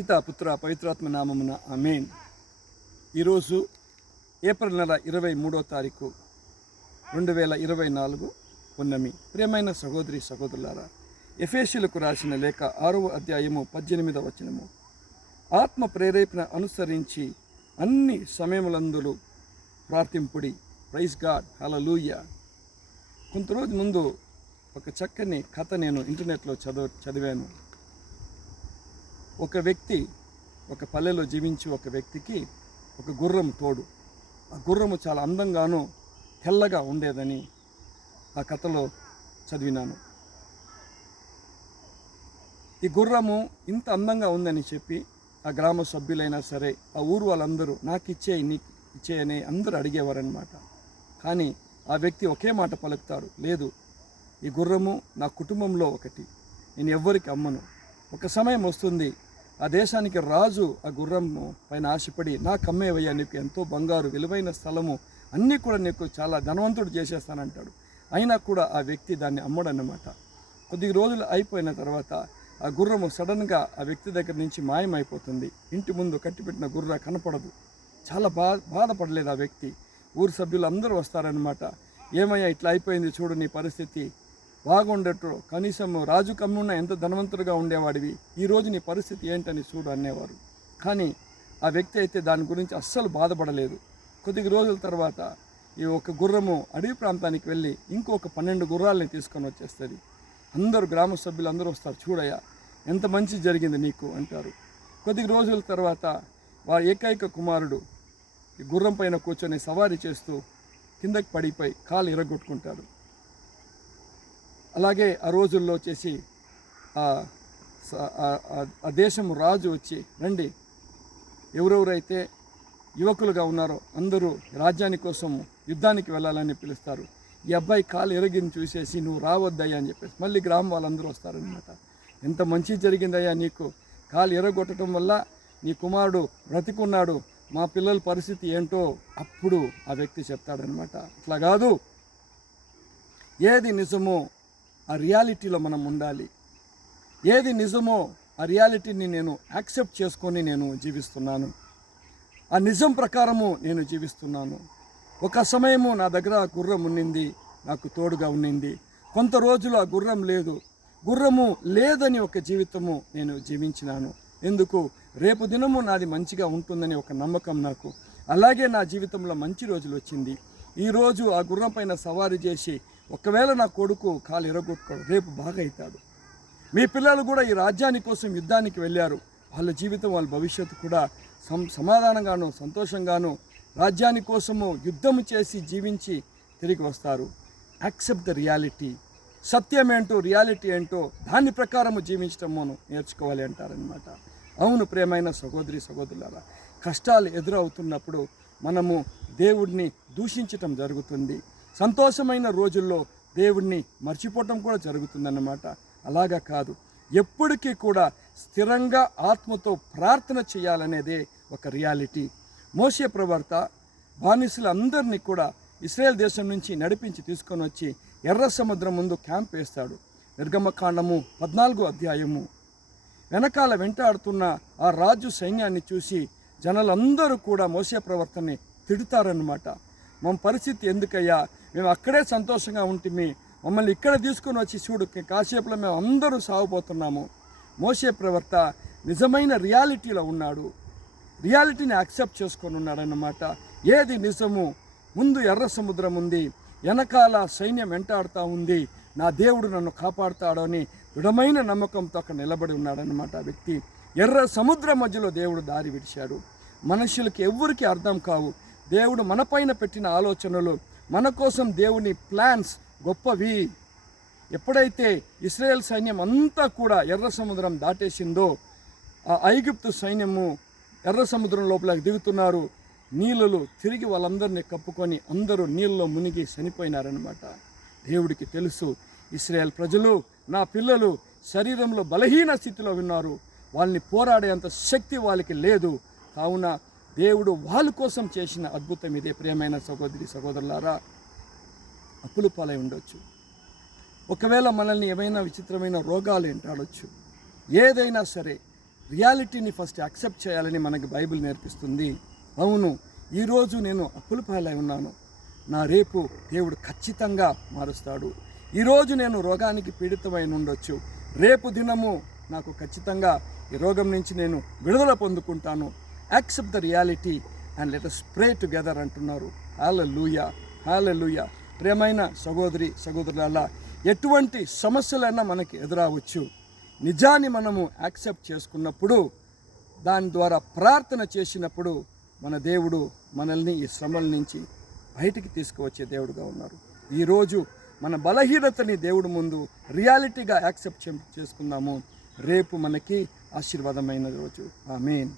పితా పుత్ర పవిత్రాత్మ నామమున ఆమేన్. ఈరోజు ఏప్రిల్ నెల 23వ తారీఖు 2024 పున్నమి. ప్రియమైన సహోదరి సహోదరులారా, ఎఫెసీయులకు రాసిన లేఖ 6వ అధ్యాయము 18వ వచనము. ఆత్మ ప్రేరేపణ అనుసరించి అన్ని సమయములందులు ప్రార్థింపుడి. ప్రైజ్ గాడ్, హల్లెలూయా. కొంత రోజు ముందు ఒక చక్కని కథ నేను ఇంటర్నెట్లో చదివాను. ఒక వ్యక్తి ఒక పల్లెలో జీవించి ఒక వ్యక్తికి ఒక గుర్రం తోడు. ఆ గుర్రము చాలా అందంగాను తెల్లగా ఉండేదని ఆ కథలో చదివినాను. ఈ గుర్రము ఇంత అందంగా ఉందని చెప్పి ఆ గ్రామ సభ్యులైనా సరే, ఆ ఊరు వాళ్ళందరూ నాకు ఇచ్చే అని అందరూ అడిగేవారనమాట. కానీ ఆ వ్యక్తి ఒకే మాట పలుకుతాడు, లేదు, ఈ గుర్రము నా కుటుంబంలో ఒకటి, నేను ఎవ్వరికి అమ్మను. ఒక సమయం వస్తుంది, ఆ దేశానికి రాజు ఆ గుర్రము పైన ఆశపడి, నాకు అమ్మేవయ్యా, నీకు ఎంతో బంగారు విలువైన స్థలము అన్నీ కూడా నీకు చాలా ధనవంతుడు చేసేస్తానంటాడు. అయినా కూడా ఆ వ్యక్తి దాన్ని అమ్మడన్నమాట. కొద్ది రోజులు అయిపోయిన తర్వాత ఆ గుర్రము సడన్గా ఆ వ్యక్తి దగ్గర నుంచి మాయమైపోతుంది. ఇంటి ముందు కట్టిపెట్టిన గుర్ర కనపడదు. చాలా బాధపడలేదు ఆ వ్యక్తి. ఊరు సభ్యులు అందరూ వస్తారనమాట. ఏమయ్యా, ఇట్లా అయిపోయింది చూడు, నీ పరిస్థితి బాగుండట్టు, కనీసం రాజు కమ్మున్న ఎంత ధనవంతుడిగా ఉండేవాడివి, ఈరోజు నీ పరిస్థితి ఏంటని చూడు అనేవారు. కానీ ఆ వ్యక్తి అయితే దాని గురించి అస్సలు బాధపడలేదు. కొద్ది రోజుల తర్వాత ఈ ఒక గుర్రము అడవి ప్రాంతానికి వెళ్ళి ఇంకొక 12 గుర్రాలని తీసుకొని వచ్చేస్తుంది. అందరూ గ్రామ సభ్యులు అందరూ వస్తారు, చూడయ్యా ఎంత మంచి జరిగింది నీకు అంటారు. కొద్ది రోజుల తర్వాత వారి ఏకైక కుమారుడు ఈ గుర్రం పైన కూర్చొని సవారీ చేస్తూ కిందకి పడిపోయి కాలు ఇరగొట్టుకుంటాడు. అలాగే ఆ రోజుల్లో వచ్చేసి ఆ దేశం రాజు వచ్చి, రండి, ఎవరెవరైతే యువకులుగా ఉన్నారో అందరూ రాజ్యాని కోసం యుద్ధానికి వెళ్ళాలని పిలుస్తారు. ఈ అబ్బాయి కాలు ఎరగిని చూసేసి, నువ్వు రావద్దయ్యా అని చెప్పేసి మళ్ళీ గ్రామం వాళ్ళందరూ వస్తారనమాట. ఎంత మంచి జరిగిందయ్యా నీకు, కాలు ఎరగొట్టడం వల్ల నీ కుమారుడు బ్రతికున్నాడు, మా పిల్లల పరిస్థితి ఏంటో అప్పుడు ఆ వ్యక్తి చెప్తాడనమాట. అట్లా కాదు, ఏది నిజమో ఆ రియాలిటీలో మనం ఉండాలి. ఏది నిజమో ఆ రియాలిటీని నేను యాక్సెప్ట్ చేసుకొని నేను జీవిస్తున్నాను. ఆ నిజం ప్రకారము నేను జీవిస్తున్నాను. ఒక సమయము నా దగ్గర ఆ గుర్రం ఉన్నింది, నాకు తోడుగా ఉన్నింది. కొంత రోజులు ఆ గుర్రం లేదు. గుర్రము లేదని ఒక జీవితము నేను జీవించినాను. ఎందుకు? రేపు దినము నాది మంచిగా ఉంటుందని ఒక నమ్మకం నాకు. అలాగే నా జీవితంలో మంచి రోజులు వచ్చింది. ఈరోజు ఆ గుర్రం పైన సవారీ చేసి ఒకవేళ నా కొడుకు కాలు ఎరగొట్టుకోడు, రేపు బాగా అవుతాడు. మీ పిల్లలు కూడా ఈ రాజ్యాని కోసం యుద్ధానికి వెళ్ళారు. వాళ్ళ జీవితం, వాళ్ళ భవిష్యత్తు కూడా సమాధానంగాను సంతోషంగాను రాజ్యాని కోసము యుద్ధము చేసి జీవించి తిరిగి వస్తారు. Accept the reality. సత్యం ఏంటో, రియాలిటీ ఏంటో దాని ప్రకారము జీవించడం మనం నేర్చుకోవాలి అంటారనమాట. అవును ప్రియమైన సహోదరి సహోదరులారా, కష్టాలు ఎదురవుతున్నప్పుడు మనము దేవుడిని దూషించటం జరుగుతుంది. సంతోషమైన రోజుల్లో దేవుణ్ణి మర్చిపోవటం కూడా జరుగుతుందన్నమాట. అలాగా కాదు, ఎప్పటికీ కూడా స్థిరంగా ఆత్మతో ప్రార్థన చేయాలనేదే ఒక రియాలిటీ. మోషే ప్రవక్త బానిసలందరినీ కూడా ఇశ్రాయేల్ దేశం నుంచి నడిపించి తీసుకొని వచ్చి ఎర్ర సముద్రం ముందు క్యాంప్ వేస్తాడు. నిర్గమకాండము 14వ అధ్యాయము. వెనకాల వెంటాడుతున్న ఆ రాజు సైన్యాన్ని చూసి జనాలందరూ కూడా మోషే ప్రవక్తని తిడతారన్నమాట. మన పరిస్థితి ఎందుకయ్యా, మేము అక్కడే సంతోషంగా ఉంటుంది, మమ్మల్ని ఇక్కడ తీసుకొని వచ్చి చూడు, కాసేపులో మేము అందరూ సాగిపోతున్నాము. మోషే ప్రవక్త నిజమైన రియాలిటీలో ఉన్నాడు, రియాలిటీని యాక్సెప్ట్ చేసుకొని ఉన్నాడన్నమాట. ఏది నిజము? ముందు ఎర్ర సముద్రం ఉంది, వెనకాల సైన్యం వెంటాడుతూ ఉంది, నా దేవుడు నన్ను కాపాడుతాడు అని దృఢమైన నమ్మకంతో అక్కడ నిలబడి ఉన్నాడన్నమాట ఆ వ్యక్తి. ఎర్ర సముద్రం మధ్యలో దేవుడు దారి విడిచాడు. మనుషులకి ఎవ్వరికి అర్థం కావు. దేవుడు మన పైన పెట్టిన ఆలోచనలు, మన కోసం దేవుని ప్లాన్స్ గొప్పవి. ఎప్పుడైతే ఇశ్రాయేల్ సైన్యం అంతా కూడా ఎర్ర సముద్రం దాటేసిందో, ఆ ఐగుప్తు సైన్యము ఎర్ర సముద్రం లోపలికి దిగుతున్నారు. నీళ్ళలు తిరిగి వాళ్ళందరినీ కప్పుకొని అందరూ నీళ్ళలో మునిగి చనిపోయినారనమాట. దేవుడికి తెలుసు, ఇశ్రాయేల్ ప్రజలు, నా పిల్లలు శరీరంలో బలహీన స్థితిలో ఉన్నారు, వాళ్ళని పోరాడేంత శక్తి వాళ్ళకి లేదు. కావున దేవుడు వాళ్ళ కోసం చేసిన అద్భుతం ఇదే. ప్రియమైన సహోదరి సహోదరులారా, అప్పుల పాలై ఉండొచ్చు, ఒకవేళ మనల్ని ఏమైనా విచిత్రమైన రోగాలు వెంటాడొచ్చు, ఏదైనా సరే రియాలిటీని ఫస్ట్ యాక్సెప్ట్ చేయాలని మనకి బైబిల్ నేర్పిస్తుంది. అవును, ఈరోజు నేను అప్పుల పాలై ఉన్నాను, నా రేపు దేవుడు ఖచ్చితంగా మారుస్తాడు. ఈరోజు నేను రోగానికి పీడితమై ఉండొచ్చు, రేపు దినము నాకు ఖచ్చితంగా ఈ రోగం నుంచి నేను విడుదల పొందుకుంటాను. Accept the reality and let us pray together అంటున్నారు. హల్లెలూయా, హల్లెలూయా. ప్రియమైన సహోదరి సహోదరులారా, ఎటువంటి సమస్యలైనా మనకి ఎదురవచ్చు. నిజాన్ని మనము యాక్సెప్ట్ చేసుకున్నప్పుడు, దాని ద్వారా ప్రార్థన చేసినప్పుడు మన దేవుడు మనల్ని ఈ శ్రమల నుంచి బయటికి తీసుకువచ్చే దేవుడుగా ఉన్నారు. ఈరోజు మన బలహీనతని దేవుడు ముందు రియాలిటీగా యాక్సెప్ట్ చేసుకుందాము. రేపు మనకి ఆశీర్వాదమైన రోజు. ఆమేన్.